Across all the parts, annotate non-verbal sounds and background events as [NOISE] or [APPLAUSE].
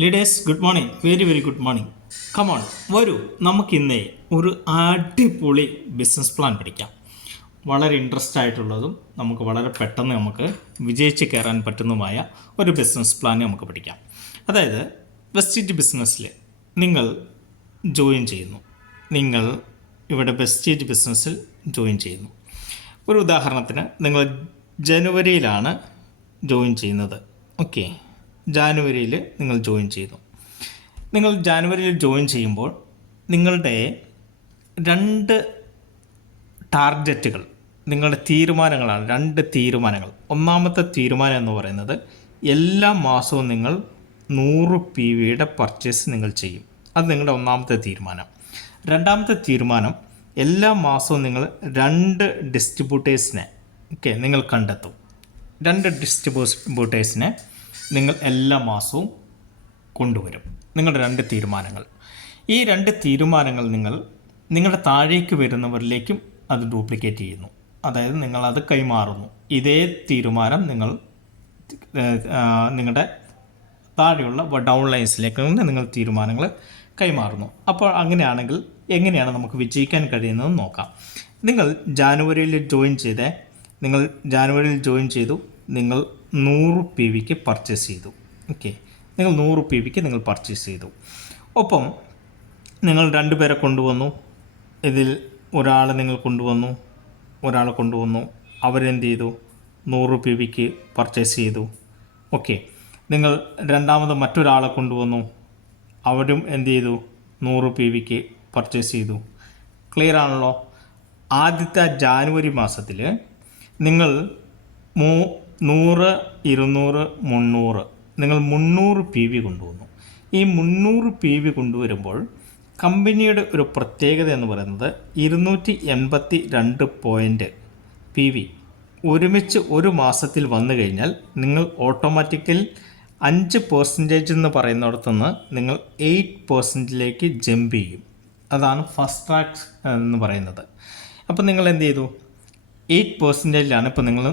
Leaders good morning very very good morning come on വരൂ. നമുക്കിന്നേ ഒരു അടിപൊളി ബിസിനസ് പ്ലാൻ പഠിക്കാം. വളരെ ഇൻട്രസ്റ്റ് ആയിട്ടുള്ളതും നമുക്ക് വളരെ പെട്ടെന്ന് നമുക്ക് വിജയിച്ച് കയറാൻ പറ്റുന്നതുമായ ഒരു ബിസിനസ് പ്ലാൻ നമുക്ക് പഠിക്കാം. അതായത് വെസ്റ്റേജ് ബിസിനസ്സിൽ നിങ്ങൾ ജോയിൻ ചെയ്യുന്നു. നിങ്ങൾ ഇവിടെ വെസ്റ്റേജ് ബിസിനസ്സിൽ ജോയിൻ ചെയ്യുന്നു. ഒരു ഉദാഹരണത്തിന് നിങ്ങൾ ജനുവരിയിലാണ് ജോയിൻ ചെയ്യുന്നത്. ഓക്കെ ജാനുവരിയിൽ നിങ്ങൾ ജോയിൻ ചെയ്തു. നിങ്ങൾ ജാനുവരിയിൽ ജോയിൻ ചെയ്യുമ്പോൾ നിങ്ങളുടെ രണ്ട് ടാർഗറ്റുകൾ നിങ്ങളുടെ തീരുമാനങ്ങളാണ് രണ്ട് തീരുമാനങ്ങൾ. ഒന്നാമത്തെ തീരുമാനം എന്ന് പറയുന്നത് എല്ലാ മാസവും നിങ്ങൾ നൂറ് പി വിയുടെ പർച്ചേസ് നിങ്ങൾ ചെയ്യും. അത് നിങ്ങളുടെ ഒന്നാമത്തെ തീരുമാനം. രണ്ടാമത്തെ തീരുമാനം എല്ലാ മാസവും നിങ്ങൾ രണ്ട് ഡിസ്ട്രിബ്യൂട്ടേഴ്സിനെ ഓക്കെ നിങ്ങൾ കണ്ടെത്തും. രണ്ട് ഡിസ്ട്രിബ്യൂട്ടേഴ്സിനെ നിങ്ങൾ എല്ലാ മാസവും കൊണ്ടുവരും. നിങ്ങളുടെ രണ്ട് തീരുമാനങ്ങൾ. ഈ രണ്ട് തീരുമാനങ്ങൾ നിങ്ങൾ നിങ്ങളുടെ താഴേക്ക് വരുന്നവരിലേക്കും അത് ഡ്യൂപ്ലിക്കേറ്റ് ചെയ്യുന്നു. അതായത് നിങ്ങൾ അത് കൈമാറുന്നു. ഇതേ തീരുമാനം നിങ്ങൾ നിങ്ങളുടെ താഴെയുള്ള ഡൗൺ ലൈൻസിലേക്ക് നിങ്ങൾ തീരുമാനങ്ങൾ കൈമാറുന്നു. അപ്പോൾ അങ്ങനെയാണെങ്കിൽ എങ്ങനെയാണ് നമുക്ക് വിജയിക്കാൻ കഴിയുന്നതെന്ന് നോക്കാം. നിങ്ങൾ ജാനുവരിയിൽ ജോയിൻ ചെയ്തേ നിങ്ങൾ ജാനുവരിയിൽ ജോയിൻ ചെയ്തു നിങ്ങൾ നൂറ് പി വിക്ക് പർച്ചേസ് ചെയ്തു. ഓക്കെ നിങ്ങൾ നൂറ് പി വിക്ക് നിങ്ങൾ പർച്ചേസ് ചെയ്തു. ഒപ്പം നിങ്ങൾ രണ്ടുപേരെ കൊണ്ടുവന്നു. ഇതിൽ ഒരാൾ നിങ്ങൾ കൊണ്ടുവന്നു. ഒരാളെ കൊണ്ടുവന്നു. അവരെന്ത് ചെയ്തു? നൂറ് പി വിക്ക് പർച്ചേസ് ചെയ്തു. ഓക്കെ നിങ്ങൾ രണ്ടാമത് മറ്റൊരാളെ കൊണ്ടുവന്നു. അവരും എന്ത് ചെയ്തു? നൂറ് പി വിക്ക് പർച്ചേസ് ചെയ്തു. ക്ലിയർ ആണല്ലോ? ആദ്യത്തെ ജാനുവരി മാസത്തിൽ നിങ്ങൾ മൂ നൂറ് ഇരുന്നൂറ് മുന്നൂറ്. നിങ്ങൾ മുന്നൂറ് പി വി കൊണ്ടുവന്നു. ഈ മുന്നൂറ് പി വി കൊണ്ടുവരുമ്പോൾ കമ്പനിയുടെ ഒരു പ്രത്യേകത എന്ന് പറയുന്നത് ഇരുന്നൂറ്റി എൺപത്തി രണ്ട് പോയിന്റ് പി വി ഒരുമിച്ച് ഒരു മാസത്തിൽ വന്നു കഴിഞ്ഞാൽ നിങ്ങൾ ഓട്ടോമാറ്റിക്കൽ അഞ്ച് പെർസെന്റേജ് എന്ന് പറയുന്നിടത്തുനിന്ന് നിങ്ങൾ എയ്റ്റ് പെർസെന്റിലേക്ക് ജമ്പ് ചെയ്യും. അതാണ് ഫസ്റ്റ് ട്രാക്ക് എന്ന് പറയുന്നത്. അപ്പോൾ നിങ്ങൾ എന്ത് ചെയ്തു? എയ്റ്റ് പെർസെന്റേജിലാണ് ഇപ്പോൾ നിങ്ങൾ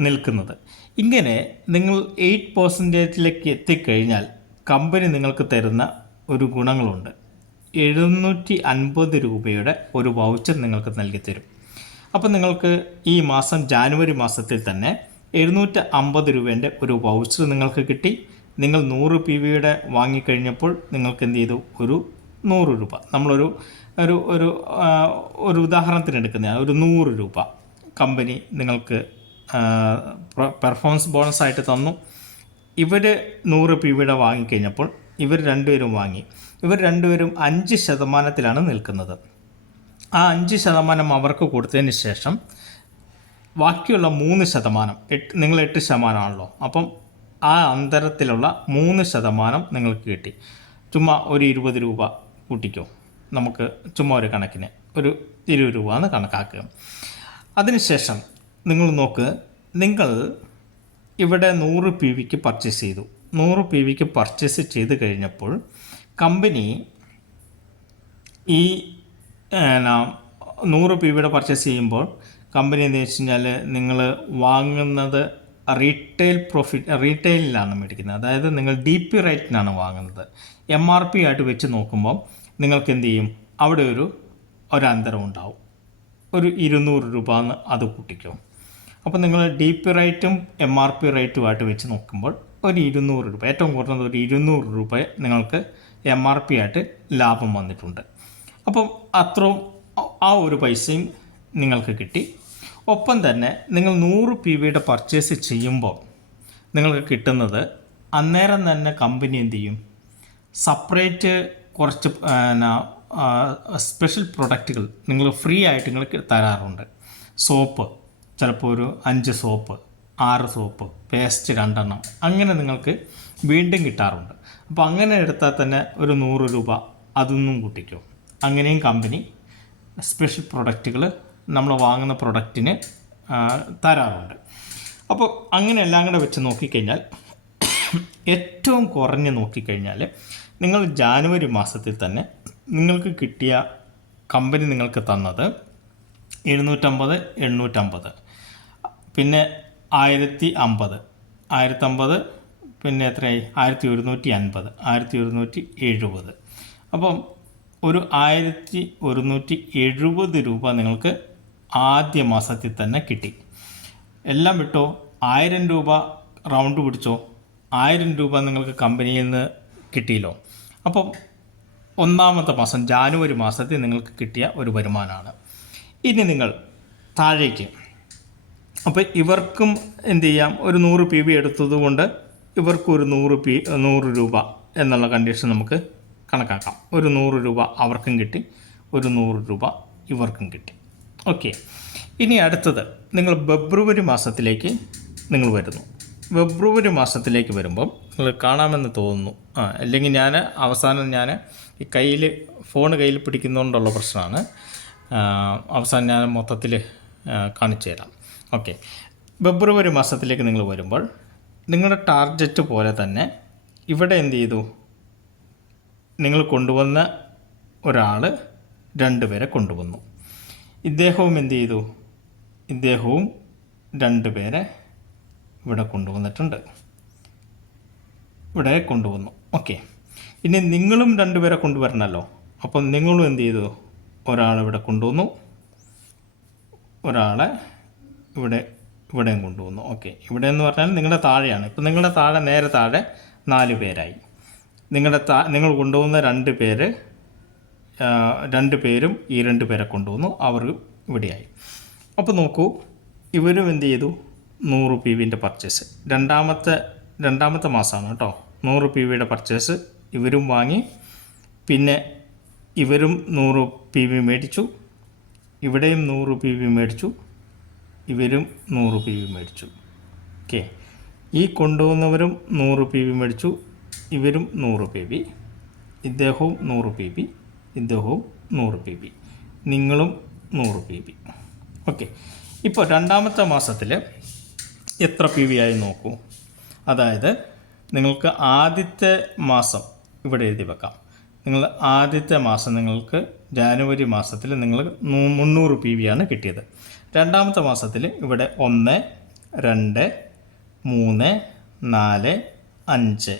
നിൽക്കുന്നത്. ഇങ്ങനെ നിങ്ങൾ എയ്റ്റ് പെർസെന്റേജിലേക്ക് എത്തിക്കഴിഞ്ഞാൽ കമ്പനി നിങ്ങൾക്ക് തരുന്ന ഒരു ഗുണങ്ങളുണ്ട്. എഴുന്നൂറ്റി അൻപത് രൂപയുടെ ഒരു വൗച്ചർ നിങ്ങൾക്ക് നൽകി തരും. അപ്പോൾ നിങ്ങൾക്ക് ഈ മാസം ജാനുവരി മാസത്തിൽ തന്നെ എഴുന്നൂറ്റി അമ്പത് രൂപേന്റെ ഒരു വൗച്ചർ നിങ്ങൾക്ക് കിട്ടി. നിങ്ങൾ നൂറ് പി വിയുടെ വാങ്ങിക്കഴിഞ്ഞപ്പോൾ നിങ്ങൾക്ക് എന്ത് ചെയ്തു? ഒരു നൂറ് രൂപ. നമ്മളൊരു ഒരു ഒരു ഒരു ഉദാഹരണത്തിന് എടുക്കുന്ന ഒരു നൂറ് രൂപ. കമ്പനി നിങ്ങൾക്ക് പെർഫോമൻസ് ബോണസ് ആയിട്ട് തന്നു. ഇവർ നൂറ് പി വിയുടെ വാങ്ങിക്കഴിഞ്ഞപ്പോൾ ഇവർ രണ്ടുപേരും വാങ്ങി. ഇവർ രണ്ടുപേരും അഞ്ച് ശതമാനത്തിലാണ് നിൽക്കുന്നത്. ആ അഞ്ച് ശതമാനം അവർക്ക് കൊടുത്തതിന് ശേഷം ബാക്കിയുള്ള മൂന്ന് ശതമാനം എട്ട് നിങ്ങൾ എട്ട് ശതമാനമാണല്ലോ. അപ്പം ആ അന്തരത്തിലുള്ള മൂന്ന് ശതമാനം നിങ്ങൾക്ക് കിട്ടി. ചുമ്മാ ഒരു ഇരുപത് രൂപ കൂട്ടിക്കോ. നമുക്ക് ചുമ്മാ ഒരു കണക്കിന് ഒരു ഇരുപത് രൂപ എന്ന് കണക്കാക്കുക അതിനുശേഷം നിങ്ങൾ നോക്ക് നിങ്ങൾ ഇവിടെ നൂറ് പി വിക്ക് പർച്ചേസ് ചെയ്തു. നൂറ് പി വിക്ക് പർച്ചേസ് ചെയ്ത് കഴിഞ്ഞപ്പോൾ കമ്പനി ഈ നൂറ് പി വിയുടെ പർച്ചേസ് ചെയ്യുമ്പോൾ കമ്പനി എന്ന് വെച്ച് കഴിഞ്ഞാൽ നിങ്ങൾ വാങ്ങുന്നത് റീറ്റെയിൽ പ്രോഫിറ്റ് റീറ്റെയിലാണ് മേടിക്കുന്നത്. അതായത് നിങ്ങൾ ഡി പി റേറ്റിനാണ് വാങ്ങുന്നത്. എം ആർ പി ആയിട്ട് വെച്ച് നോക്കുമ്പോൾ നിങ്ങൾക്ക് എന്ത് ചെയ്യും? അവിടെ ഒരു ഒരന്തരം ഉണ്ടാവും. ഒരു ഇരുന്നൂറ് രൂപ എന്ന് അത് കൂട്ടിക്കോ. അപ്പോൾ നിങ്ങൾ ഡി പി റേറ്റും എം ആർ പി റേറ്റുമായിട്ട് വെച്ച് നോക്കുമ്പോൾ ഒരു ഇരുന്നൂറ് രൂപ ഏറ്റവും കുറഞ്ഞത് ഒരു ഇരുന്നൂറ് രൂപ നിങ്ങൾക്ക് എം ആർ പി ആയിട്ട് ലാഭം വന്നിട്ടുണ്ട്. അപ്പം അത്രയും ആ- ഒരു പൈസയും നിങ്ങൾക്ക് കിട്ടി. ഒപ്പം തന്നെ നിങ്ങൾ നൂറ് പി വിയുടെ പർച്ചേസ് ചെയ്യുമ്പോൾ നിങ്ങൾക്ക് കിട്ടുന്നത് അന്നേരം തന്നെ കമ്പനി എന്ത് ചെയ്യും? സപ്പറേറ്റ് കുറച്ച് സ്പെഷ്യൽ പ്രൊഡക്റ്റുകൾ നിങ്ങൾ ഫ്രീ ആയിട്ട് നിങ്ങൾക്ക് തരാറുണ്ട്. സോപ്പ് ചിലപ്പോൾ ഒരു അഞ്ച് സോപ്പ് ആറ് സോപ്പ് പേസ്റ്റ് രണ്ടെണ്ണം അങ്ങനെ നിങ്ങൾക്ക് വീണ്ടും കിട്ടാറുണ്ട്. അപ്പോൾ അങ്ങനെ എടുത്താൽ തന്നെ ഒരു നൂറ് രൂപ അതൊന്നും കൂട്ടിക്കും. അങ്ങനെയും കമ്പനി സ്പെഷ്യൽ പ്രൊഡക്റ്റുകൾ നമ്മൾ വാങ്ങുന്ന പ്രൊഡക്റ്റിന് തരാറുണ്ട്. അപ്പോൾ അങ്ങനെ എല്ലാം കൂടെ വെച്ച് നോക്കിക്കഴിഞ്ഞാൽ [COUGHS] ഏറ്റവും കുറഞ്ഞ് നോക്കിക്കഴിഞ്ഞാൽ നിങ്ങൾ ജാനുവരി മാസത്തിൽ തന്നെ നിങ്ങൾക്ക് കിട്ടിയ കമ്പനി നിങ്ങൾക്ക് തന്നത് എഴുന്നൂറ്റമ്പത് എണ്ണൂറ്റമ്പത്. പിന്നെ ആയിരത്തി അമ്പത് ആയിരത്തമ്പത് പിന്നെ എത്രയായി? ആയിരത്തി ഒരുന്നൂറ്റി അൻപത് ആയിരത്തി ഒരുന്നൂറ്റി എഴുപത് അപ്പം ഒരു ആയിരത്തി ഒരുന്നൂറ്റി എഴുപത് രൂപ നിങ്ങൾക്ക് ആദ്യ മാസത്തിൽ തന്നെ കിട്ടി. എല്ലാം വിട്ടോ? ആയിരം രൂപ റൗണ്ട് പിടിച്ചോ? ആയിരം രൂപ നിങ്ങൾക്ക് കമ്പനിയിൽ നിന്ന് കിട്ടിയല്ലോ. അപ്പം ഒന്നാമത്തെ മാസം ജാനുവരി മാസത്തിൽ നിങ്ങൾക്ക് കിട്ടിയ ഒരു വരുമാനമാണ് ഇനി നിങ്ങൾ താഴേക്ക്. അപ്പോൾ ഇവർക്കും എന്ത് ചെയ്യാം? ഒരു നൂറ് പി ബി എടുത്തതുകൊണ്ട് ഇവർക്കും ഒരു നൂറ് പി നൂറ് രൂപ എന്നുള്ള കണ്ടീഷൻ നമുക്ക് കണക്കാക്കാം. ഒരു നൂറ് രൂപ അവർക്കും കിട്ടി ഒരു നൂറ് രൂപ ഇവർക്കും കിട്ടി. ഓക്കെ ഇനി അടുത്തത് നിങ്ങൾ ഫെബ്രുവരി മാസത്തിലേക്ക് നിങ്ങൾ വരുന്നു. ഫെബ്രുവരി മാസത്തിലേക്ക് വരുമ്പം നിങ്ങൾ കാണാമെന്ന് തോന്നുന്നു. ആ അല്ലെങ്കിൽ ഞാൻ അവസാനം ഞാൻ ഈ കയ്യിൽ ഫോൺ കയ്യിൽ പിടിക്കുന്നതുകൊണ്ടുള്ള പ്രശ്നമാണ്. അവസാനം ഞാൻ മൊത്തത്തിൽ കാണിച്ചു തരാം. ഓക്കെ. ഫെബ്രുവരി മാസത്തിലേക്ക് നിങ്ങൾ വരുമ്പോൾ നിങ്ങളുടെ ടാർഗറ്റ് പോലെ തന്നെ ഇവിടെ എന്ത് ചെയ്തു? നിങ്ങൾ കൊണ്ടുവന്ന ഒരാൾ രണ്ടുപേരെ കൊണ്ടുവന്നു. ഇദ്ദേഹവും എന്ത് ചെയ്തു? ഇദ്ദേഹവും രണ്ടുപേരെ ഇവിടെ കൊണ്ടുവന്നിട്ടുണ്ട്. ഇവിടെ കൊണ്ടുവന്നു. ഓക്കെ ഇനി നിങ്ങളും രണ്ടുപേരെ കൊണ്ടുവരണമല്ലോ അപ്പം നിങ്ങളും എന്ത് ചെയ്തു? ഒരാളിവിടെ കൊണ്ടുവന്നു. ഒരാളെ ഇവിടെ ഇവിടെയും കൊണ്ടുവന്നു. ഓക്കെ ഇവിടെ എന്ന് പറഞ്ഞാൽ നിങ്ങളുടെ താഴെയാണ്. ഇപ്പം നിങ്ങളുടെ താഴെ നേരെ താഴെ നാല് പേരായി. നിങ്ങളുടെ താ നിങ്ങൾ കൊണ്ടുവന്ന രണ്ട് പേര് രണ്ട് പേരും ഈ രണ്ട് പേരെ കൊണ്ടുവന്നു. അവർ ഇവിടെയായി. അപ്പോൾ നോക്കൂ ഇവരും എന്ത് ചെയ്തു? നൂറ് പി വിന്റെ പർച്ചേസ് രണ്ടാമത്തെ രണ്ടാമത്തെ മാസമാണ് കേട്ടോ നൂറ് പി വിയുടെ പർച്ചേസ് ഇവരും വാങ്ങി പിന്നെ ഇവരും നൂറ് പി വി മേടിച്ചു ഇവിടെയും നൂറ് പി വി മേടിച്ചു ഇവരും നൂറ് പി വി മേടിച്ചു ഓക്കെ ഈ കൊണ്ടുവന്നവരും നൂറ് പി വി മേടിച്ചു ഇവരും നൂറ് പി വി ഇദ്ദേഹവും നൂറ് പി വി ഇദ്ദേഹവും നൂറ് പി വി നിങ്ങളും നൂറ് പി വി ഓക്കെ ഇപ്പോൾ രണ്ടാമത്തെ മാസത്തിൽ എത്ര പി വി ആയി നോക്കൂ? അതായത് നിങ്ങൾക്ക് ആദ്യത്തെ മാസം ഇവിടെ എഴുതി വെക്കാം. നിങ്ങൾ ആദ്യത്തെ മാസം നിങ്ങൾക്ക് ജാനുവരി മാസത്തിൽ നിങ്ങൾ മുന്നൂറ് പി വി ആണ് കിട്ടിയത്. രണ്ടാമത്തെ മാസത്തിൽ ഇവിടെ ഒന്ന് രണ്ട് മൂന്ന് നാല് അഞ്ച്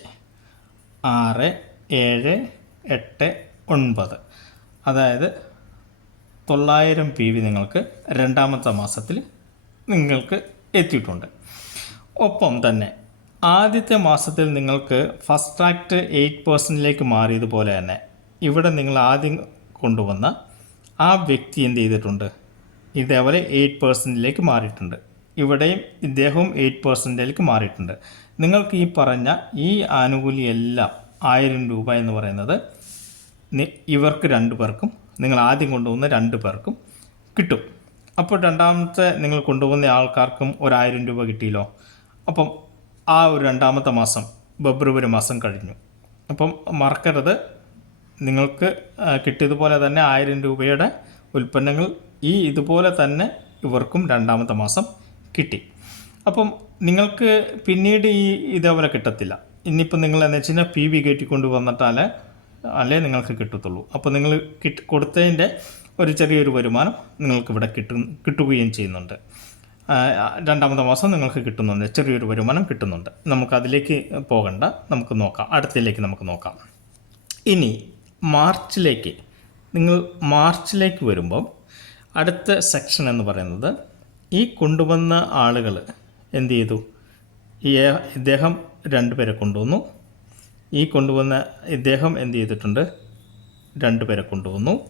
ആറ് ഏഴ് എട്ട് ഒൻപത്. അതായത് തൊള്ളായിരം പി വി നിങ്ങൾക്ക് രണ്ടാമത്തെ മാസത്തിൽ നിങ്ങൾക്ക് എത്തിയിട്ടുണ്ട്. ഒപ്പം തന്നെ ആദ്യത്തെ മാസത്തിൽ നിങ്ങൾക്ക് ഫസ്റ്റ് ട്രാക്ട് എയ്റ്റ് പേഴ്സന്റിലേക്ക് മാറിയതുപോലെ തന്നെ ഇവിടെ നിങ്ങൾ ആദ്യം കൊണ്ടുവന്ന ആ വ്യക്തി എന്ത് ചെയ്തിട്ടുണ്ട്? ഇതേപോലെ എയ്റ്റ് പേഴ്സന്റിലേക്ക് മാറിയിട്ടുണ്ട്. ഇവിടെയും ഇദ്ദേഹവും എയ്റ്റ് പേഴ്സന്റിലേക്ക് മാറിയിട്ടുണ്ട്. നിങ്ങൾക്ക് ഈ പറഞ്ഞ ഈ ആനുകൂല്യമെല്ലാം ആയിരം രൂപ എന്ന് പറയുന്നത് ഇവർക്ക് രണ്ടു പേർക്കും നിങ്ങൾ ആദ്യം കൊണ്ടുവന്ന രണ്ട് പേർക്കും കിട്ടും. അപ്പോൾ രണ്ടാമത്തെ നിങ്ങൾ കൊണ്ടുവന്ന ആൾക്കാർക്കും ഒരായിരം രൂപ കിട്ടിയല്ലോ? അപ്പം ആ ഒരു രണ്ടാമത്തെ മാസം ഫെബ്രുവരി മാസം കഴിഞ്ഞു. അപ്പം മറക്കരുത്. നിങ്ങൾക്ക് കിട്ടിയതുപോലെ തന്നെ ആയിരം രൂപയുടെ ഉൽപ്പന്നങ്ങൾ ഈ ഇതുപോലെ തന്നെ ഇവർക്കും രണ്ടാമത്തെ മാസം കിട്ടി. അപ്പം നിങ്ങൾക്ക് പിന്നീട് ഈ ഇതേപോലെ കിട്ടത്തില്ല. ഇനിയിപ്പോൾ നിങ്ങൾ എന്ന് വെച്ച് കഴിഞ്ഞാൽ പി വി കയറ്റി അല്ലേ നിങ്ങൾക്ക് കിട്ടത്തുള്ളൂ. അപ്പോൾ നിങ്ങൾ കിട്ട് കൊടുത്തതിന്റെ ഒരു ചെറിയൊരു വരുമാനം നിങ്ങൾക്ക് ഇവിടെ കിട്ടും കിട്ടുകയും ചെയ്യുന്നുണ്ട്. രണ്ടാമത്തെ മാസം നിങ്ങൾക്ക് കിട്ടുന്നുണ്ട്. ചെറിയൊരു വരുമാനം കിട്ടുന്നുണ്ട്. നമുക്ക് അതിലേക്ക് പോകണ്ട. നമുക്ക് നോക്കാം. അടുത്തതിലേക്ക് നമുക്ക് നോക്കാം. ഇനി മാർച്ചിലേക്ക് നിങ്ങൾ മാർച്ചിലേക്ക് വരുമ്പം അടുത്ത സെക്ഷൻ എന്ന് പറയുന്നത് ഈ കൊണ്ടുവന്ന ആളുകൾ എന്ത് ചെയ്തു? ഈ ഇദ്ദേഹം രണ്ടുപേരെ കൊണ്ടുവന്നു. ഈ കൊണ്ടുവന്ന ഇദ്ദേഹം എന്ത് ചെയ്തിട്ടുണ്ട്? രണ്ടുപേരെ കൊണ്ടുവന്നു.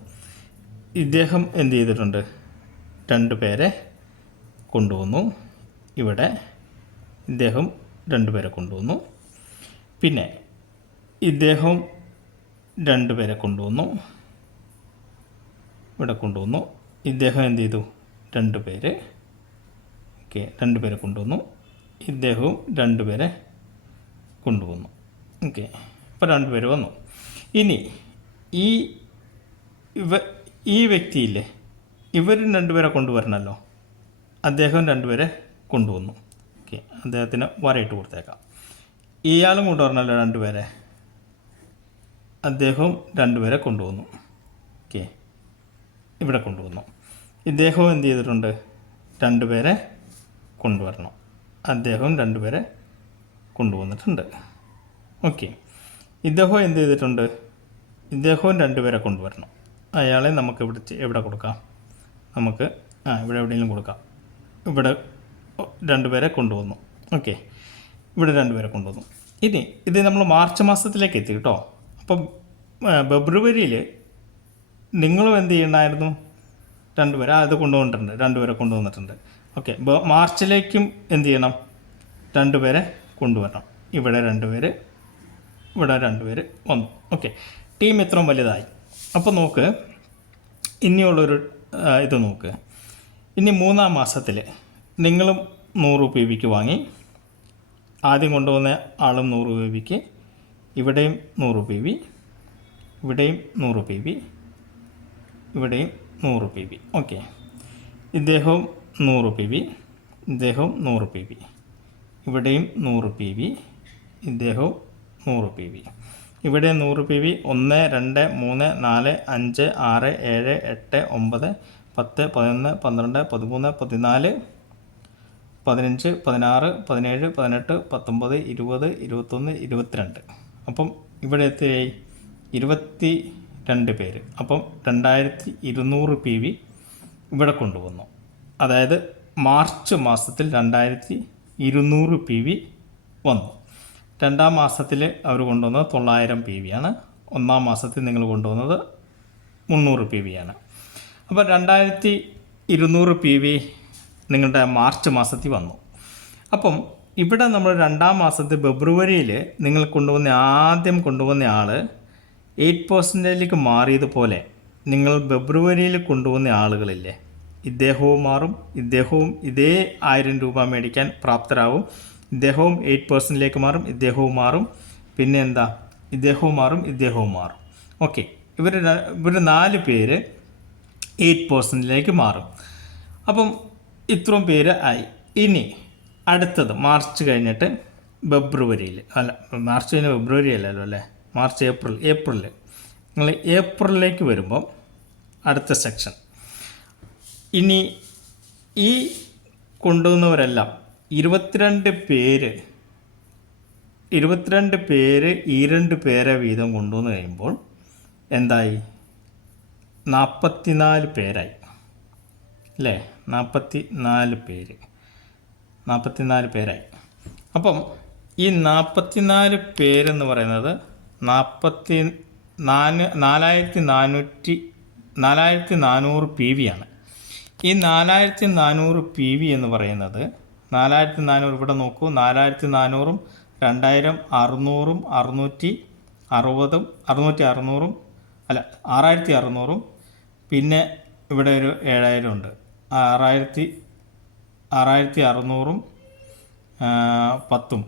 ഇദ്ദേഹം എന്ത് ചെയ്തിട്ടുണ്ട്? രണ്ടുപേരെ കൊണ്ടുവന്നു. ഇവിടെ ഇദ്ദേഹം രണ്ടുപേരെ കൊണ്ടുവന്നു. പിന്നെ ഇദ്ദേഹം രണ്ടുപേരെ കൊണ്ടുവന്നു. ഇവിടെ കൊണ്ടുവന്നു. ഇദ്ദേഹം എന്ത് ചെയ്തു? രണ്ടുപേര് ഓക്കെ രണ്ടുപേരെ കൊണ്ടുവന്നു. ഇദ്ദേഹവും രണ്ടുപേരെ കൊണ്ടുവന്നു. ഓക്കെ. ഇപ്പോൾ രണ്ടുപേര് വന്നു. ഇനി ഈ ഇവ ഈ വ്യക്തിയില്ലേ? ഇവരും രണ്ടുപേരെ കൊണ്ടുവരണമല്ലോ അദ്ദേഹം രണ്ടുപേരെ കൊണ്ടുവന്നു. ഓക്കെ അദ്ദേഹത്തിന് വരയിട്ട് കൊടുത്തേക്കാം. ഇയാളും കൊണ്ടുവരണമല്ലോ രണ്ടുപേരെ? അദ്ദേഹവും രണ്ടുപേരെ കൊണ്ടുവന്നു. ഓക്കെ ഇവിടെ കൊണ്ടുവന്നു. ഇദ്ദേഹവും എന്ത് ചെയ്തിട്ടുണ്ട്? രണ്ടുപേരെ കൊണ്ടുവരണം. അദ്ദേഹവും രണ്ടുപേരെ കൊണ്ടുവന്നിട്ടുണ്ട്. ഓക്കെ ഇദ്ദേഹവും എന്ത് ചെയ്തിട്ടുണ്ട്? ഇദ്ദേഹവും രണ്ടുപേരെ കൊണ്ടുവരണം. അയാളെ നമുക്ക് ഇവിടെ എവിടെ കൊടുക്കാം? നമുക്ക് ആ ഇവിടെ എവിടെയെങ്കിലും കൊടുക്കാം. ഇവിടെ രണ്ടുപേരെ കൊണ്ടുവന്നു. ഓക്കെ ഇവിടെ രണ്ടുപേരെ കൊണ്ടുവന്നു. ഇനി ഇത് നമ്മൾ മാർച്ച് മാസത്തിലേക്ക് എത്തി കേട്ടോ. അപ്പം ഫെബ്രുവരിയിൽ നിങ്ങളും എന്ത് ചെയ്യണമായിരുന്നു രണ്ടുപേരെ അത് കൊണ്ടുവന്നിട്ടുണ്ട്. രണ്ടുപേരെ കൊണ്ടുവന്നിട്ടുണ്ട്. ഓക്കെ മാർച്ചിലേക്കും എന്ത് ചെയ്യണം? രണ്ടുപേരെ കൊണ്ടുവരണം. ഇവിടെ രണ്ടുപേര് ഇവിടെ രണ്ടുപേര് വന്നു. ഓക്കെ ടീം ഇത്രയും വലുതായി. അപ്പോൾ നോക്ക് ഇനിയുള്ളൊരു ഇത് നോക്ക്. ഇനി മൂന്നാം മാസത്തിൽ നിങ്ങളും നൂറ് പി വിക്ക് വാങ്ങി ആദ്യം കൊണ്ടുവന്ന ആളും നൂറ് പി വിക്ക് ഇവിടെയും നൂറ് പി വി ഇവിടെയും നൂറ് പി വി ഇവിടെയും നൂറ് പി വി ഓക്കെ. ഇദ്ദേഹവും നൂറ് പി വി ഇദ്ദേഹവും നൂറ് പി വി ഇവിടെയും നൂറ് പി വി ഇദ്ദേഹവും നൂറ് പി വി ഇവിടെ നൂറ് പി വി ഒന്ന് രണ്ട് മൂന്ന് നാല് അഞ്ച് ആറ് ഏഴ് എട്ട് ഒമ്പത് പത്ത് പതിനൊന്ന് പന്ത്രണ്ട് പതിമൂന്ന് പതിനാല് പതിനഞ്ച് പതിനാറ് പതിനേഴ് പതിനെട്ട് പത്തൊമ്പത് ഇരുപത് ഇരുപത്തൊന്ന് ഇരുപത്തിരണ്ട്. അപ്പം ഇവിടെ എത്തിയായി ഇരുപത്തി രണ്ട് പേര്. അപ്പം രണ്ടായിരത്തി ഇരുന്നൂറ് പി വി ഇവിടെ കൊണ്ടുവന്നു. അതായത് മാർച്ച് മാസത്തിൽ രണ്ടായിരത്തി ഇരുന്നൂറ് പി വി വന്നു. രണ്ടാം മാസത്തിൽ അവർ കൊണ്ടുവന്നത് തൊള്ളായിരം പി വി ആണ്. ഒന്നാം മാസത്തിൽ നിങ്ങൾ കൊണ്ടുവന്നത് മുന്നൂറ് പി വി ആണ്. അപ്പോൾ രണ്ടായിരത്തി ഇരുന്നൂറ് പി വി നിങ്ങളുടെ മാർച്ച് മാസത്തിൽ വന്നു. അപ്പം ഇവിടെ നമ്മൾ രണ്ടാം മാസത്തിൽ ഫെബ്രുവരിയിൽ നിങ്ങൾ കൊണ്ടുവന്ന ആദ്യം കൊണ്ടുവന്ന ആൾ എയ്റ്റ് പെർസെന്റേജിലേക്ക് മാറിയതുപോലെ നിങ്ങൾ ഫെബ്രുവരിയിൽ കൊണ്ടുവന്ന ആളുകളില്ലേ ഇദ്ദേഹവും മാറും. ഇദ്ദേഹവും ഇതേ ആയിരം രൂപ മേടിക്കാൻ പ്രാപ്തരാകും ഇദ്ദേഹവും എയ്റ്റ് പെർസെന്റിലേക്ക് മാറും ഇദ്ദേഹവും മാറും. പിന്നെ എന്താ? ഇദ്ദേഹവും മാറും ഇദ്ദേഹവും മാറും. ഓക്കെ. ഇവർ ഇവർ നാല് പേര് എയ്റ്റ് പേഴ്സന്റിലേക്ക് മാറും. അപ്പം ഇത്രയും പേര് ആയി. ഇനി അടുത്തത് മാർച്ച് കഴിഞ്ഞിട്ട് ഫെബ്രുവരിയിൽ അല്ല മാർച്ച് കഴിഞ്ഞ് ഫെബ്രുവരി അല്ലല്ലോ അല്ലേ? മാർച്ച് ഏപ്രിൽ ഏപ്രിൽ നിങ്ങൾ ഏപ്രിലിലേക്ക് വരുമ്പം അടുത്ത സെക്ഷൻ. ഇനി ഈ കൊണ്ടുവന്നവരെല്ലാം ഇരുപത്തിരണ്ട് പേര് ഇരുപത്തിരണ്ട് പേര് ഈ രണ്ട് പേരെ വീതം കൊണ്ടുവന്ന് കഴിയുമ്പോൾ എന്തായി? നാൽപ്പത്തിനാല് പേരായി. അല്ലേ? നാൽപ്പത്തി നാല് പേര്. നാൽപ്പത്തിനാല് പേരായി. അപ്പം ഈ നാൽപ്പത്തിനാല് പേരെന്ന് പറയുന്നത് നാൽപ്പത്തി നാല് നാലായിരത്തി നാനൂറ്റി നാലായിരത്തി നാനൂറ് പി വി ആണ്. ഈ നാലായിരത്തി നാനൂറ് പി വി എന്ന് പറയുന്നത് നാലായിരത്തി നാനൂറ് ഇവിടെ നോക്കൂ. നാലായിരത്തി നാനൂറും രണ്ടായിരം അറുന്നൂറും അറുന്നൂറ്റി അറുപതും അറുന്നൂറ്റി അറുന്നൂറും അല്ല ആറായിരത്തി അറുന്നൂറും പിന്നെ ഇവിടെ ഒരു ഏഴായിരം ഉണ്ട്. ആറായിരത്തി ആറായിരത്തി അറുന്നൂറും പത്തും.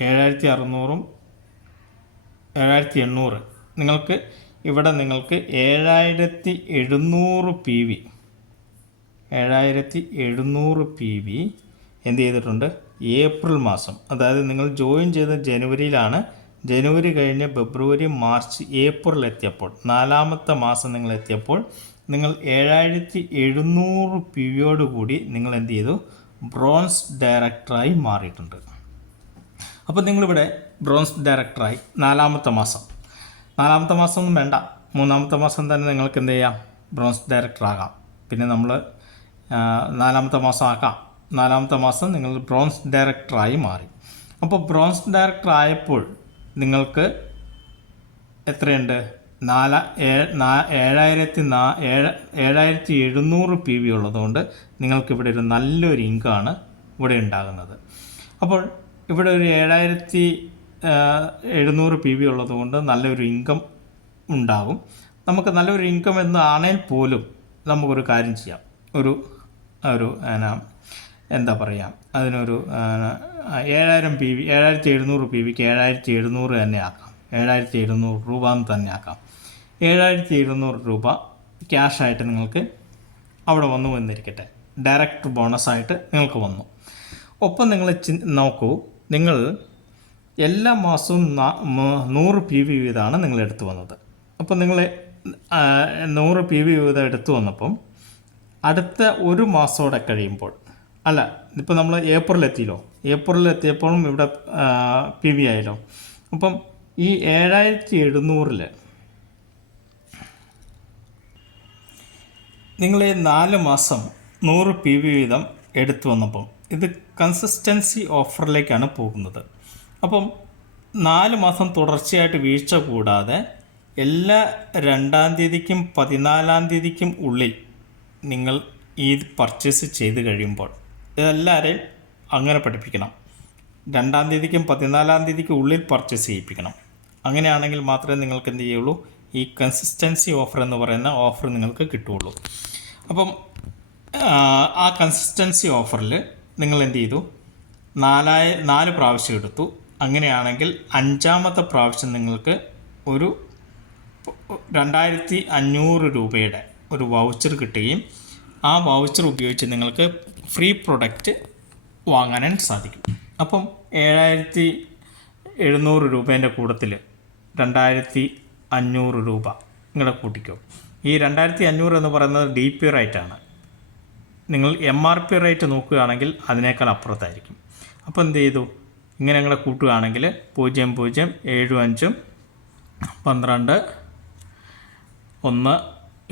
ഏഴായിരത്തി അറുന്നൂറും ഏഴായിരത്തി എണ്ണൂറ്. നിങ്ങൾക്ക് ഇവിടെ നിങ്ങൾക്ക് ഏഴായിരത്തി എഴുന്നൂറ് പി വി ഏഴായിരത്തി എഴുന്നൂറ് പി വി എന്ത് ചെയ്തിട്ടുണ്ട്? ഏപ്രിൽ മാസം. അതായത് നിങ്ങൾ ജോയിൻ ചെയ്ത ജനുവരിയിലാണ് ജനുവരി കഴിഞ്ഞ് ഫെബ്രുവരി മാർച്ച് ഏപ്രിൽ എത്തിയപ്പോൾ നാലാമത്തെ മാസം നിങ്ങൾ എത്തിയപ്പോൾ നിങ്ങൾ ഏഴായിരത്തി എഴുന്നൂറ് പി വിയോട് കൂടി നിങ്ങൾ എന്ത് ചെയ്തു? ബ്രോൺസ് ഡയറക്ടറായി മാറിയിട്ടുണ്ട്. അപ്പോൾ നിങ്ങളിവിടെ ബ്രോൺസ് ഡയറക്ടറായി നാലാമത്തെ മാസം. നാലാമത്തെ മാസം ഒന്നും വേണ്ട. മൂന്നാമത്തെ മാസം തന്നെ നിങ്ങൾക്ക് എന്ത് ചെയ്യാം? ബ്രോൺസ് ഡയറക്ടറാകാം. പിന്നെ നമ്മൾ നാലാമത്തെ മാസം ആക്കാം. നാലാമത്തെ മാസം നിങ്ങൾ ബ്രോൺസ് ഡയറക്ടറായി മാറി. അപ്പോൾ ബ്രോൺസ് ഡയറക്ടർ ആയപ്പോൾ നിങ്ങൾക്ക് എത്രയുണ്ട്? നാല ഏഴായിരത്തി നാ ഏഴ് ഏഴായിരത്തി എഴുന്നൂറ് പി വി ഉള്ളതുകൊണ്ട് നിങ്ങൾക്ക് ഇവിടെ ഒരു നല്ലൊരു ഇൻകമാണ് ഇവിടെ ഉണ്ടാകുന്നത്. അപ്പോൾ ഇവിടെ ഒരു ഏഴായിരത്തി എഴുന്നൂറ് പി വി ഉള്ളതുകൊണ്ട് നല്ലൊരു ഇൻകം ഉണ്ടാകും. നമുക്ക് നല്ലൊരു ഇൻകം എന്നാണെങ്കിൽ പോലും നമുക്കൊരു കാര്യം ചെയ്യാം. ഒരു ഒരു എന്നാ, എന്താ പറയുക അതിനൊരു ഏഴായിരം പി വി ഏഴായിരത്തി എഴുന്നൂറ് പി വിക്ക് ഏഴായിരത്തി എഴുന്നൂറ് തന്നെ ആക്കാം. ഏഴായിരത്തി എഴുന്നൂറ് രൂപ എന്ന് തന്നെ ആക്കാം. ഏഴായിരത്തി എഴുന്നൂറ് രൂപ ക്യാഷായിട്ട് നിങ്ങൾക്ക് അവിടെ വന്നു വന്നിരിക്കട്ടെ. ഡയറക്റ്റ് ബോണസായിട്ട് നിങ്ങൾക്ക് വന്നു. ഒപ്പം നിങ്ങൾ നോക്കൂ നിങ്ങൾ എല്ലാ മാസവും നൂറ് പി വി വീതമാണ് നിങ്ങൾ എടുത്തു വന്നത്. അപ്പോൾ നിങ്ങൾ നൂറ് പി വി വീതം എടുത്തു വന്നപ്പം അടുത്ത ഒരു മാസത്തോടെ കഴിയുമ്പോൾ അല്ല ഇതിപ്പോൾ നമ്മൾ ഏപ്രിൽ ഏപ്രിലെത്തിയപ്പോഴും ഇവിടെ പി വി ആയല്ലോ. അപ്പം ഈ ഏഴായിരത്തി എഴുന്നൂറിൽ നിങ്ങൾ ഈ നാല് മാസം നൂറ് പി വി വീതം എടുത്തു വന്നപ്പം ഇത് കൺസിസ്റ്റൻസി ഓഫറിലേക്കാണ് പോകുന്നത്. അപ്പം നാല് മാസം തുടർച്ചയായിട്ട് വീഴ്ച കൂടാതെ എല്ലാ രണ്ടാം തീയതിക്കും പതിനാലാം തീയതിക്കും ഉള്ളിൽ നിങ്ങൾ ഈ പർച്ചേസ് ചെയ്ത് കഴിയുമ്പോൾ ഇതെല്ലാവരെയും അങ്ങനെ പഠിപ്പിക്കണം. രണ്ടാം തീയതിക്കും പതിനാലാം തീയതിക്കും ഉള്ളിൽ പർച്ചേസ് ചെയ്യിപ്പിക്കണം. അങ്ങനെയാണെങ്കിൽ മാത്രമേ നിങ്ങൾക്ക് എന്ത് ചെയ്യുള്ളൂ? ഈ കൺസിസ്റ്റൻസി ഓഫർ എന്ന് പറയുന്ന ഓഫർ നിങ്ങൾക്ക് കിട്ടുകയുള്ളൂ. അപ്പം ആ, കൺസിസ്റ്റൻസി ഓഫറിൽ നിങ്ങൾ എന്ത് ചെയ്തു? നാലായ നാല് പ്രാവശ്യം എടുത്തു. അങ്ങനെയാണെങ്കിൽ അഞ്ചാമത്തെ പ്രാവശ്യം നിങ്ങൾക്ക് ഒരു രണ്ടായിരത്തി അഞ്ഞൂറ് രൂപയുടെ ഒരു വൗച്ചർ കിട്ടുകയും ആ വൗച്ചർ ഉപയോഗിച്ച് നിങ്ങൾക്ക് ഫ്രീ പ്രൊഡക്റ്റ് വാങ്ങാനായിട്ട് സാധിക്കും. അപ്പം ഏഴായിരത്തി എഴുന്നൂറ് രൂപേന്റെ കൂട്ടത്തിൽ രണ്ടായിരത്തി അഞ്ഞൂറ് രൂപ നിങ്ങളുടെ കൂട്ടിക്കോ. ഈ രണ്ടായിരത്തി അഞ്ഞൂറ് എന്ന് പറയുന്നത് ഡി പി റേറ്റാണ് നിങ്ങൾ എം ആർ പി റേറ്റ് നോക്കുകയാണെങ്കിൽ അതിനേക്കാൾ അപ്പുറത്തായിരിക്കും. അപ്പോൾ എന്ത് ചെയ്തു? ഇങ്ങനെ നിങ്ങളെ കൂട്ടുകയാണെങ്കിൽ പൂജ്യം പൂജ്യം ഏഴും അഞ്ചും പന്ത്രണ്ട് ഒന്ന്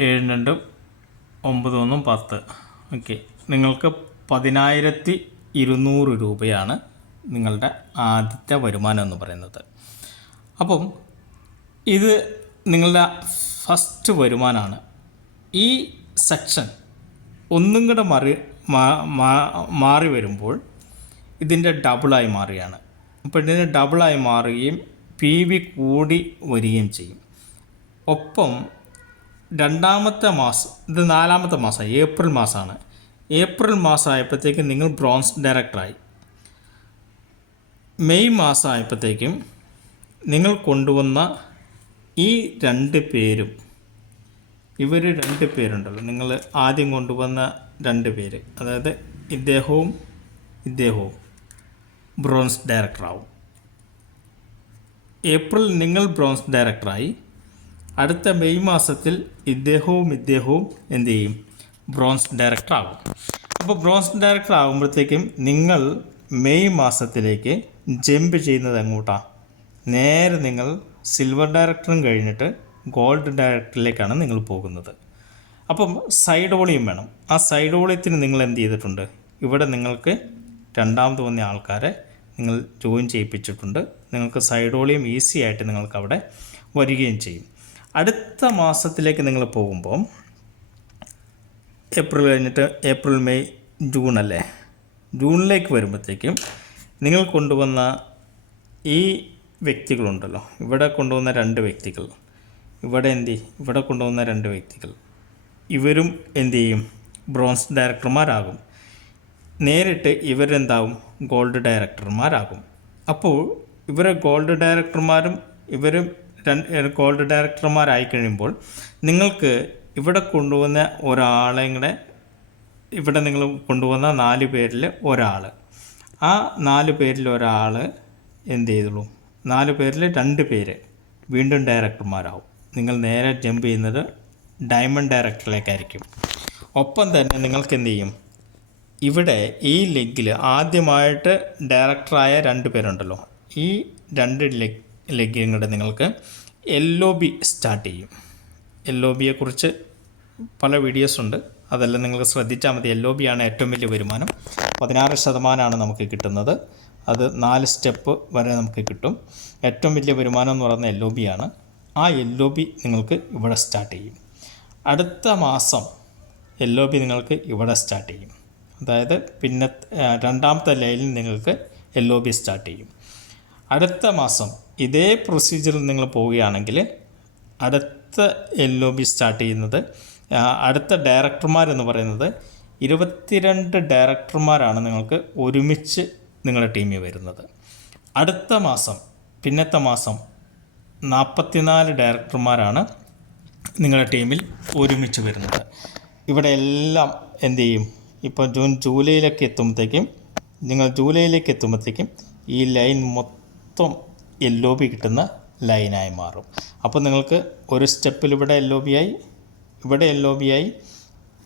ഏഴ് രണ്ടും ഒമ്പത് ഒന്നും പത്ത്. ഓക്കെ. നിങ്ങൾക്ക് പതിനായിരത്തി ഇരുന്നൂറ് രൂപയാണ് നിങ്ങളുടെ ആദ്യത്തെ വരുമാനം എന്ന് പറയുന്നത്. അപ്പം ഇത് നിങ്ങളുടെ ഫസ്റ്റ് വരുമാനമാണ് ഈ സെക്ഷൻ ഒന്നും കൂടെ മാറി മാറി വരുമ്പോൾ ഇതിന്റെ ഡബിളായി മാറുകയാണ്. അപ്പോൾ ഇതിന്റെ ഡബിളായി മാറുകയും പി വി കൂടി വരികയും ചെയ്യും. ഒപ്പം രണ്ടാമത്തെ മാസം ഇത് നാലാമത്തെ മാസം ഏപ്രിൽ മാസമാണ്. ഏപ്രിൽ മാസമായപ്പോഴത്തേക്കും നിങ്ങൾ ബ്രോൺസ് ഡയറക്ടറായി. മെയ് മാസമായപ്പോഴത്തേക്കും നിങ്ങൾ കൊണ്ടുവന്ന ഈ രണ്ട് പേരും ഇവർ രണ്ട് പേരുണ്ടല്ലോ നിങ്ങൾ ആദ്യം കൊണ്ടുവന്ന രണ്ട് പേര് അതായത് ഇദ്ദേഹവും ഇദ്ദേഹവും ബ്രോൺസ് ഡയറക്ടറാവും. ഏപ്രിൽ നിങ്ങൾ ബ്രോൺസ് ഡയറക്ടറായി അടുത്ത മെയ് മാസത്തിൽ ഇദ്ദേഹവും ഇദ്ദേഹവും എന്തു ചെയ്യും? ബ്രോൺസ് ഡയറക്ടർ ആകും അപ്പോൾ ബ്രോൺസ് ഡയറക്ടർ ആകുമ്പോഴത്തേക്കും നിങ്ങൾ മെയ് മാസത്തിലേക്ക് ജമ്പ് ചെയ്യുന്നത് എങ്ങോട്ടാണ് നേരെ നിങ്ങൾ സിൽവർ ഡയറക്ടറും കഴിഞ്ഞിട്ട് ഗോൾഡ് ഡയറക്ടറിലേക്കാണ് നിങ്ങൾ പോകുന്നത്. അപ്പം സൈഡ് വോളിയം വേണം. ആ സൈഡ് വോളിയത്തിന് നിങ്ങൾ എന്ത് ചെയ്തിട്ടുണ്ട്? ഇവിടെ നിങ്ങൾക്ക് രണ്ടാമത് വന്ന ആൾക്കാരെ നിങ്ങൾ ജോയിൻ ചെയ്യിപ്പിച്ചിട്ടുണ്ട്. നിങ്ങൾക്ക് സൈഡ് വോളിയം ഈസി ആയിട്ട് നിങ്ങൾക്ക് അവിടെ വരികയും ചെയ്യും. അടുത്ത മാസത്തിലേക്ക് നിങ്ങൾ പോകുമ്പോൾ ഏപ്രിൽ കഴിഞ്ഞിട്ട് ഏപ്രിൽ മെയ് ജൂൺ അല്ലേ? ജൂണിലേക്ക് വരുമ്പോഴത്തേക്കും നിങ്ങൾ കൊണ്ടുവന്ന ഈ വ്യക്തികളുണ്ടല്ലോ. ഇവിടെ കൊണ്ടുവന്ന രണ്ട് വ്യക്തികൾ. ഇവിടെ എന്ത്? ഇവിടെ കൊണ്ടുവന്ന രണ്ട് വ്യക്തികൾ. ഇവരും എന്ത് ചെയ്യും? ബ്രോൺസ് ഡയറക്ടർമാരാകും. നേരിട്ട് ഇവരെന്താവും? ഗോൾഡ് ഡയറക്ടർമാരാകും. അപ്പോൾ ഇവരെ ഗോൾഡ് ഡയറക്ടർമാരും ഇവരും രണ്ട് ഗോൾഡ് ഡയറക്ടർമാരായി കഴിയുമ്പോൾ നിങ്ങൾക്ക് ഇവിടെ കൊണ്ടുവന്ന ഒരാളെ കൂടെ ഇവിടെ നിങ്ങൾ കൊണ്ടുവന്ന നാല് പേരിൽ ഒരാൾ. ആ നാല് പേരിൽ ഒരാൾ എന്ത് ചെയ്തുള്ളൂ? നാല് പേരിൽ രണ്ട് പേര് വീണ്ടും ഡയറക്ടർമാരാകും നിങ്ങൾ നേരെ ജമ്പ് ചെയ്യുന്നത് ഡയമണ്ട് ഡയറക്ടറിലേക്കായിരിക്കും. ഒപ്പം തന്നെ നിങ്ങൾക്ക് എന്ത് ചെയ്യും? ഇവിടെ ഈ ലെഗിൽ ആദ്യമായിട്ട് ഡയറക്ടറായ രണ്ട് പേരുണ്ടല്ലോ. ഈ രണ്ട് ലെഗ് ലെഗിലും നിങ്ങൾക്ക് എൽ ഒ ബി സ്റ്റാർട്ട് ചെയ്യും. എൽ ഒ ബിയെക്കുറിച്ച് പല വീഡിയോസ് ഉണ്ട്. അതെല്ലാം നിങ്ങൾ ശ്രദ്ധിച്ചാൽ മതി. എൽ ഒ ബി ആണ് ഏറ്റവും വലിയ വരുമാനം. പതിനാറ് ശതമാനമാണ് നമുക്ക് കിട്ടുന്നത്. അത് നാല് സ്റ്റെപ്പ് വരെ നമുക്ക് കിട്ടും. ഏറ്റവും വലിയ വരുമാനം എന്ന് പറയുന്നത് എൽ ഒ ബി ആണ്. ആ എൽ ഒ ബി നിങ്ങൾക്ക് ഇവിടെ സ്റ്റാർട്ട് ചെയ്യും. അടുത്ത മാസം എൽ ഒ ബി നിങ്ങൾക്ക് ഇവിടെ സ്റ്റാർട്ട് ചെയ്യും. അതായത് പിന്നെ രണ്ടാമത്തെ ലൈനിൽ നിങ്ങൾക്ക് എൽ ഒ ബി സ്റ്റാർട്ട് ചെയ്യും. അടുത്ത മാസം ഇതേ പ്രൊസീജിയറിൽ നിങ്ങൾ പോവുകയാണെങ്കിൽ അടുത്ത എൽ ഒ ബി സ്റ്റാർട്ട് ചെയ്യുന്നത് അടുത്ത ഡയറക്ടർമാരെന്ന് പറയുന്നത് ഇരുപത്തിരണ്ട് ഡയറക്ടർമാരാണ് നിങ്ങൾക്ക് ഒരുമിച്ച് നിങ്ങളുടെ ടീമിൽ വരുന്നത്. അടുത്ത മാസം പിന്നത്തെ മാസം നാൽപ്പത്തിനാല് ഡയറക്ടർമാരാണ് നിങ്ങളുടെ ടീമിൽ ഒരുമിച്ച് വരുന്നത്. ഇവിടെ എല്ലാം എന്ത് ചെയ്യും? ഇപ്പോൾ ജൂൺ ജൂലൈയിലേക്ക് എത്തുമ്പോഴത്തേക്കും നിങ്ങൾ ജൂലൈയിലേക്ക് എത്തുമ്പോഴത്തേക്കും ഈ ലൈൻ മൊത്തം എൽ ഒ ബി കിട്ടുന്ന ലൈനായി മാറും. അപ്പോൾ നിങ്ങൾക്ക് ഒരു സ്റ്റെപ്പിൽ ഇവിടെ എൽ ഒ ബി ആയി ഇവിടെ എൽ ഒ ബി ആയി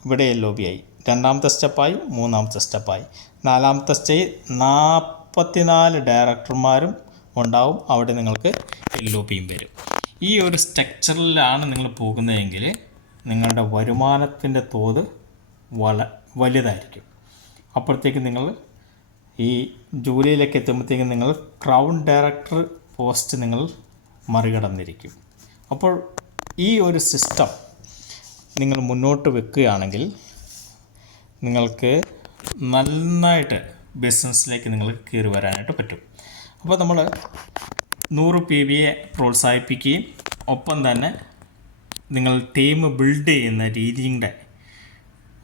ഇവിടെ എൽ ഒ ബി ആയി രണ്ടാമത്തെ സ്റ്റെപ്പായി മൂന്നാമത്തെ സ്റ്റെപ്പായി. നാലാമത്തെ സ്റ്റേജ് നാൽപ്പത്തിനാല് ഡയറക്ടർമാരും ഉണ്ടാവും. അവിടെ നിങ്ങൾക്ക് എൽ ഒ പിയും വരും. ഈ ഒരു സ്ട്രക്ചറിലാണ് നിങ്ങൾ പോകുന്നതെങ്കിൽ നിങ്ങളുടെ വരുമാനത്തിന്റെ തോത് വള വലുതായിരിക്കും. അപ്പോഴത്തേക്ക് നിങ്ങൾ ഈ ജോലിയിലേക്ക് എത്തുമ്പോഴത്തേക്കും നിങ്ങൾ ക്രൗൺ ഡയറക്ടർ പോസ്റ്റ് നിങ്ങൾ മറികടന്നിരിക്കും. അപ്പോൾ ഈ ഒരു സിസ്റ്റം നിങ്ങൾ മുന്നോട്ട് വെക്കുകയാണെങ്കിൽ നിങ്ങൾക്ക് നന്നായിട്ട് ബിസിനസ്സിലേക്ക് നിങ്ങൾ കയറി വരാനായിട്ട് പറ്റും. അപ്പോൾ നമ്മൾ നൂറ് പി വിയെ പ്രോത്സാഹിപ്പിക്കുകയും ഒപ്പം തന്നെ നിങ്ങൾ ടീം ബിൽഡ് ചെയ്യുന്ന രീതിയുടെ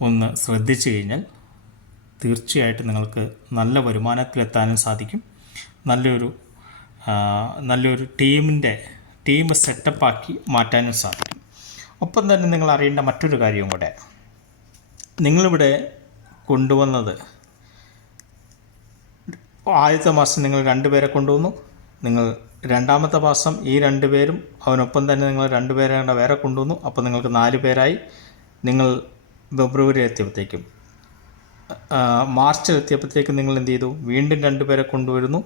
ഒന്ന് ശ്രദ്ധിച്ചു കഴിഞ്ഞാൽ തീർച്ചയായിട്ടും നിങ്ങൾക്ക് നല്ല വരുമാനത്തിലെത്താനും സാധിക്കും. നല്ലൊരു നല്ലൊരു ടീമിന്റെ ടീം സെറ്റപ്പാക്കി മാറ്റാനും സാധിക്കും. ഒപ്പം തന്നെ നിങ്ങൾ അറിയേണ്ട മറ്റൊരു കാര്യവും കൂടെ. നിങ്ങളിവിടെ കൊണ്ടുവന്നത് ആദ്യത്തെ മാസം നിങ്ങൾ രണ്ടുപേരെ കൊണ്ടുവന്നു. നിങ്ങൾ രണ്ടാമത്തെ മാസം ഈ രണ്ടുപേരും അവനൊപ്പം തന്നെ നിങ്ങൾ രണ്ടുപേരെ വേറെ കൊണ്ടുവന്നു. അപ്പോൾ നിങ്ങൾക്ക് നാല് പേരായി. നിങ്ങൾ ഫെബ്രുവരി എത്തിയപ്പോഴത്തേക്കും മാർച്ചിൽ എത്തിയപ്പോഴത്തേക്കും നിങ്ങൾ എന്ത് ചെയ്തു? വീണ്ടും രണ്ടുപേരെ കൊണ്ടുവരുന്നു.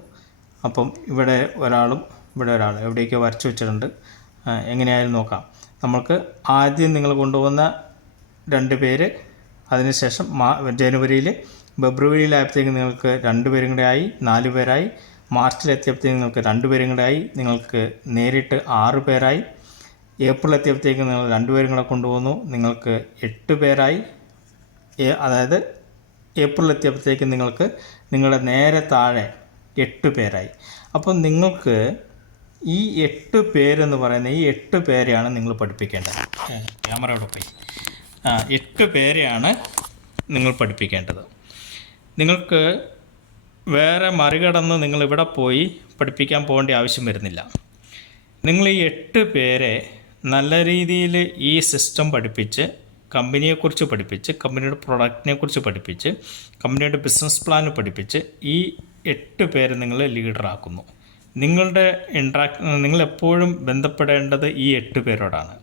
അപ്പം ഇവിടെ ഒരാളും ഇവിടെ ഒരാൾ എവിടെയൊക്കെയോ വരച്ചു വെച്ചിട്ടുണ്ട്. എങ്ങനെയായാലും നോക്കാം. നമ്മൾക്ക് ആദ്യം നിങ്ങൾ കൊണ്ടുവന്ന രണ്ട് പേര്. അതിനുശേഷം മാ ജനുവരിയിൽ ഫെബ്രുവരിയിലായപ്പോഴത്തേക്ക് നിങ്ങൾക്ക് രണ്ട് പേരും കൂടെ ആയി നാല് പേരായി. മാർച്ചിലെത്തിയപ്പോഴത്തേക്ക് നിങ്ങൾക്ക് രണ്ട് പേരും കൂടെ ആയി. നിങ്ങൾക്ക് നേരിട്ട് ആറ് പേരായി. ഏപ്രിൽ എത്തിയപ്പോഴത്തേക്ക് നിങ്ങൾ രണ്ടുപേരും കൂടെ കൊണ്ടുവന്നു. നിങ്ങൾക്ക് എട്ട് പേരായി. അതായത് ഏപ്രിൽ എത്തിയപ്പോഴത്തേക്ക് നിങ്ങൾക്ക് നിങ്ങളുടെ നേരെ താഴെ എട്ട് പേരായി. അപ്പം നിങ്ങൾക്ക് ഈ എട്ട് പേരെന്ന് പറയുന്ന ഈ എട്ട് പേരെയാണ് നിങ്ങൾ പഠിപ്പിക്കേണ്ടത്. ക്യാമറ അവിടെ പോയി. ആ എട്ട് പേരെയാണ് നിങ്ങൾ പഠിപ്പിക്കേണ്ടത്. നിങ്ങൾക്ക് വേറെ മറികടന്ന് നിങ്ങൾ ഇവിടെ പോയി പഠിപ്പിക്കാൻ പോകേണ്ട ആവശ്യം വരുന്നില്ല. നിങ്ങൾ ഈ എട്ട് പേരെ നല്ല രീതിയിൽ ഈ സിസ്റ്റം പഠിപ്പിച്ച് കമ്പനിയെക്കുറിച്ച് പഠിപ്പിച്ച് കമ്പനിയുടെ പ്രൊഡക്റ്റിനെ കുറിച്ച് പഠിപ്പിച്ച് കമ്പനിയുടെ ബിസിനസ് പ്ലാൻ പഠിപ്പിച്ച് ഈ എട്ട് പേരെ നിങ്ങൾ ലീഡറാക്കുന്നു നിങ്ങളുടെ ഇൻട്രാക് നിങ്ങൾ എപ്പോഴും ബന്ധപ്പെടേണ്ടത് ഈ എട്ട് പേരോടാണ്.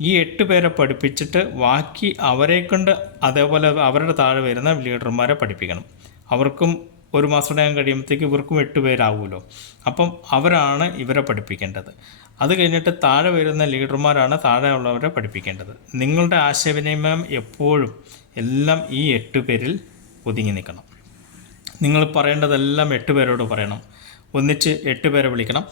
ഈ എട്ട് പേരെ പഠിപ്പിച്ചിട്ട് ബാക്കി അവരെ കൊണ്ട് അതേപോലെ അവരുടെ താഴെ വരുന്ന ലീഡർമാരെ പഠിപ്പിക്കണം. അവർക്കും ഒരു മാസം കഴിയുമ്പോഴത്തേക്ക് ഇവർക്കും എട്ട് പേരാവുമല്ലോ അപ്പം അവരാണ് ഇവരെ പഠിപ്പിക്കേണ്ടത്. അത് കഴിഞ്ഞിട്ട് താഴെ വരുന്ന ലീഡർമാരാണ് താഴെ ഉള്ളവരെ പഠിപ്പിക്കേണ്ടത്. നിങ്ങളുടെ ആശയവിനിമയം എപ്പോഴും എല്ലാം ഈ എട്ട് പേരിൽ ഒതുങ്ങി നിൽക്കണം. നിങ്ങൾ പറയേണ്ടതെല്ലാം എട്ട് പേരോട് പറയണം. ഒന്നിച്ച് എട്ട് പേരെ വിളിക്കണം.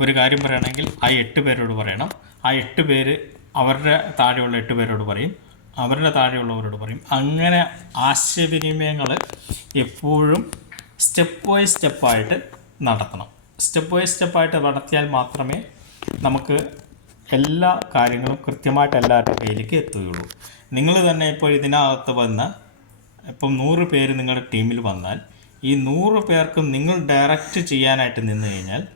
ഒരു കാര്യം പറയണമെങ്കിൽ ആ എട്ട് പേരോട് പറയണം. ആ എട്ട് പേര് അവരുടെ താഴെയുള്ള എട്ട് പേരോട് പറയും. അവരുടെ താഴെയുള്ളവരോട് പറയും. അങ്ങനെ ആശയവിനിമയങ്ങൾ എപ്പോഴും സ്റ്റെപ്പ് ബൈ സ്റ്റെപ്പായിട്ട് നടത്തണം. സ്റ്റെപ്പ് ബൈ സ്റ്റെപ്പായിട്ട് നടത്തിയാൽ മാത്രമേ നമുക്ക് എല്ലാ കാര്യങ്ങളും കൃത്യമായിട്ട് എല്ലാവരുടെ കയ്യിലേക്ക് എത്തുകയുള്ളൂ. നിങ്ങൾ തന്നെ ഇപ്പോൾ ഇതിനകത്ത് വന്ന ഇപ്പം നൂറ് പേര് നിങ്ങളുടെ ടീമിൽ വന്നാൽ ഈ നൂറ് പേർക്കും നിങ്ങൾ ഡയറക്റ്റ് ചെയ്യാനായിട്ട് നിന്ന് കഴിഞ്ഞാൽ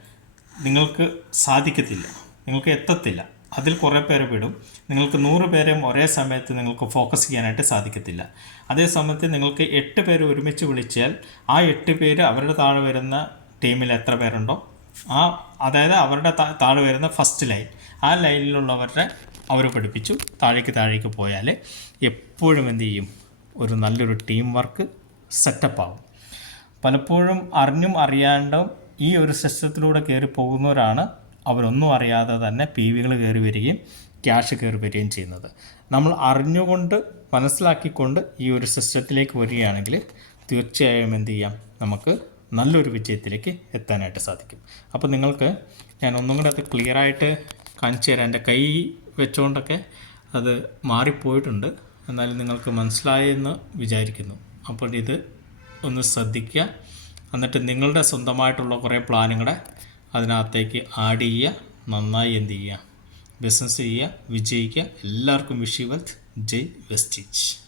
നിങ്ങൾക്ക് സാധിക്കത്തില്ല. നിങ്ങൾക്ക് എത്തത്തില്ല. അതിൽ കുറേ പേര് വിടും നിങ്ങൾക്ക് നൂറ് പേരെയും ഒരേ സമയത്ത് നിങ്ങൾക്ക് ഫോക്കസ് ചെയ്യാനായിട്ട് സാധിക്കത്തില്ല. അതേ സമയത്ത് നിങ്ങൾക്ക് എട്ട് പേര് ഒരുമിച്ച് വിളിച്ചാൽ ആ എട്ട് പേര് അവരുടെ താഴെ വരുന്ന ടീമിൽ എത്ര പേരുണ്ടോ? ആ അതായത് അവരുടെ താഴെ വരുന്ന ഫസ്റ്റ് ലൈൻ ആ ലൈനിലുള്ളവരുടെ അവർ പഠിപ്പിച്ചു. താഴേക്ക് താഴേക്ക് പോയാൽ എപ്പോഴും എന്ത് ചെയ്യും? ഒരു നല്ലൊരു ടീം വർക്ക് സെറ്റപ്പ് ആവും. പലപ്പോഴും അറിഞ്ഞും അറിയാണ്ടും ഈ ഒരു സിസ്റ്റത്തിലൂടെ കയറി പോകുന്നവരാണ്. അവരൊന്നും അറിയാതെ തന്നെ പി വികൾ കയറി വരികയും ക്യാഷ് കയറി വരികയും ചെയ്യുന്നത്. നമ്മൾ അറിഞ്ഞുകൊണ്ട് മനസ്സിലാക്കിക്കൊണ്ട് ഈ ഒരു സിസ്റ്റത്തിലേക്ക് വരികയാണെങ്കിൽ തീർച്ചയായും എന്ത് ചെയ്യാം? നമുക്ക് നല്ലൊരു വിജയത്തിലേക്ക് എത്താനായിട്ട് സാധിക്കും. അപ്പോൾ നിങ്ങൾക്ക് ഞാൻ ഒന്നും കൂടെ അത് ക്ലിയറായിട്ട് കാണിച്ചു തരാം. എന്റെ കൈ വെച്ചുകൊണ്ടൊക്കെ അത് മാറിപ്പോയിട്ടുണ്ട്. എന്നാലും നിങ്ങൾക്ക് മനസ്സിലായെന്ന് വിചാരിക്കുന്നു. അപ്പോൾ ഇത് ഒന്ന് ശ്രദ്ധിക്കുക. എന്നിട്ട് നിങ്ങളുടെ സ്വന്തമായിട്ടുള്ള കുറേ പ്ലാനുകളെ അതിനകത്തേക്ക് ആഡ് ചെയ്യുക. നന്നായി എന്ത് ചെയ്യുക. ബിസിനസ് ചെയ്യുക. വിജയിക്കുക. എല്ലാവർക്കും വിഷ് വെൽത്ത് ജയ് വെസ്റ്റീച്ച്